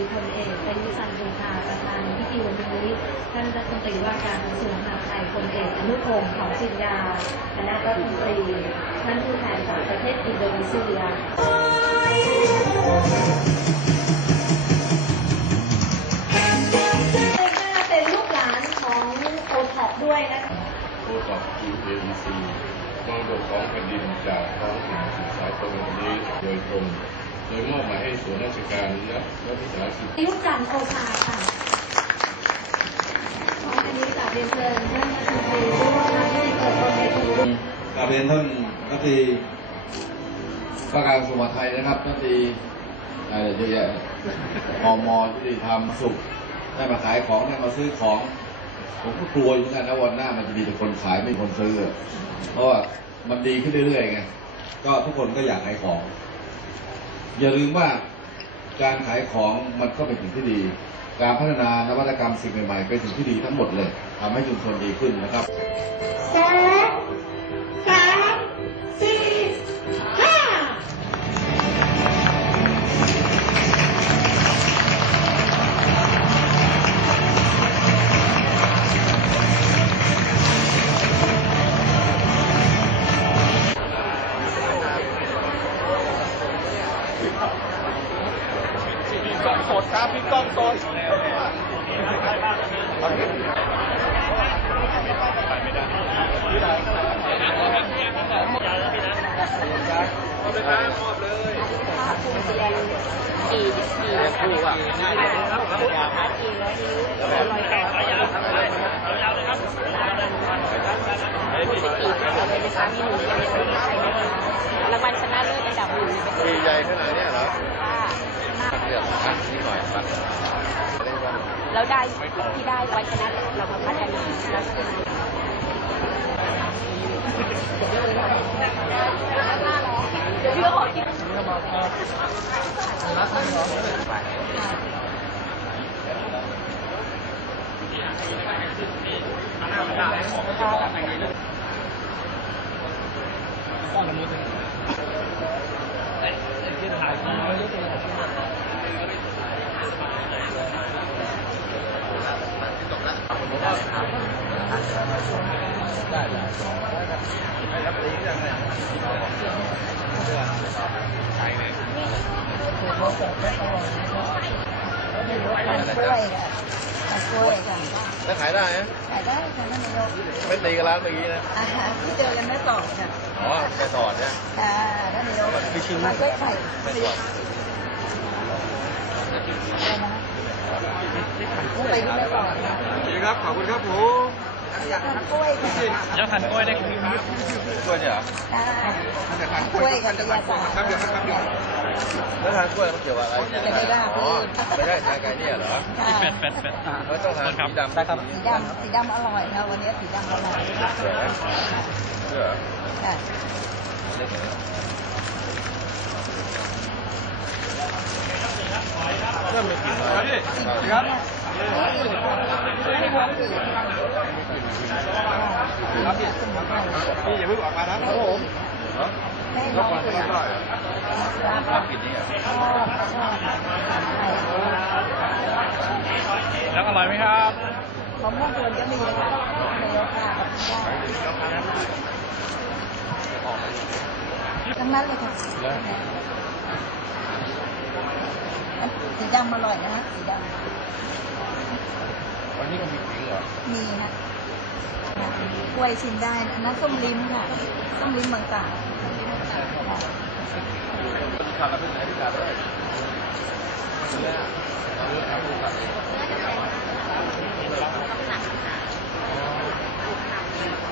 คือพลเอกประยุทธ์จันทร์โอชาประธานพิธีวันนี้ท่านรัฐมนตรีว่าการกระทรวงมหาดไทยพลเอกอนุพงศ์เผ่าจินดาคณะรัฐมนตรีท่านผู้แทนจากประเทศอินโดนีเซียเป็นลูกหลานของโอท็อปด้วยนะคะโอท็อป UAEC มรดกของแผ่นดินจากท้องถิ่นศึกษาตรงนี้โดยตรง โดยมอบหมายให้ส่วนราชการและรัฐวิสาหกิจยุคจันทร์โอชาค่ะขออันนี้กราบเรียนเชิญท่านรัฐมนตรีว่าการที่ได้เกิดคนในทุนกราบเรียนท่านรัฐมนตรีว่าการกระทรวงมหาดไทยนะครับรัฐมนตรีอะไรเยอะแยะมมยุติธรรมสุขได้มาขายของได้มาซื้อของ ผมก็กลัวอยู่เหมือนกันนะวันหน้ามันจะมีแต่คนขายไม่มีคนซื้อ เพราะว่ามันดีขึ้นเรื่อยๆไง ก็ทุกคนก็อยากขายของ อย่าลืมว่าการขายของมันก็เป็นสิ่งที่ดี การพัฒนานวัตกรรมสิ่งใหม่ๆเป็นสิ่งที่ดีทั้งหมดเลยทำให้ชุมชนดีขึ้นนะครับ รางวัลชนะเลิศอันดับหนึ่งมีใหญ่ขนาดนี้เหรอค่ะ เลือกอันนี้หน่อยปัดแล้วได้ที่ได้รางวัลชนะเลิศเรามาพัฒนาแล้วก็เดี๋ย วพี่ก็ขอกินแล้วขายได้นะขายได้ค่ะท่านนายกไม่ตีกันร้านเมื่อกี้นะอาหารที่เจอกันแม่สอดค่ะอ๋อแกสอดเนี่ยค่ะท่านนายกไปชิมมาช่วยไข่ ไม่สอดกุ้งไปที่แม่สอดค่ะดีครับ ขอบคุณครับผมทานกล้วยค่ะยอดพันกล้วยได้คืนครับกล้วยเนี่ยเหรอค่ะกล้วยกับกระยาศาสตร์แล้วทานกล้วยมันเกี่ยวอะไรไม่ได้อ๋อไม่ได้ทานไก่เนี่ยเหรอค่ะเป็ดเป็ดเป็ดแล้วต้องทานสีดำได้ครับสีดำสีดำอร่อยค่ะวันนี้สีดำอร่อยเชื่ไหมเชื่อค่ะเริ่มมีกลิ่นแล้วครับ พี่อย่าเพิ่งออกมานะครับผมแม่น้องเสือชอบกินนี้แล้วอร่อยไหมครับมะม่วงกวนก็มีนะคะนายกค่ะทั้งนั้นเลยค่ะ สีดำอร่อยนะสีดวันนี้ก็มีสีเหรอมีนะกล้วยชิมได้นะอันนั้นส้มลิ้มค่ะส้มลิ้มบางตาค่นขับมาเป็นเนี่อนนี้ขังน้ำหนักค่ะ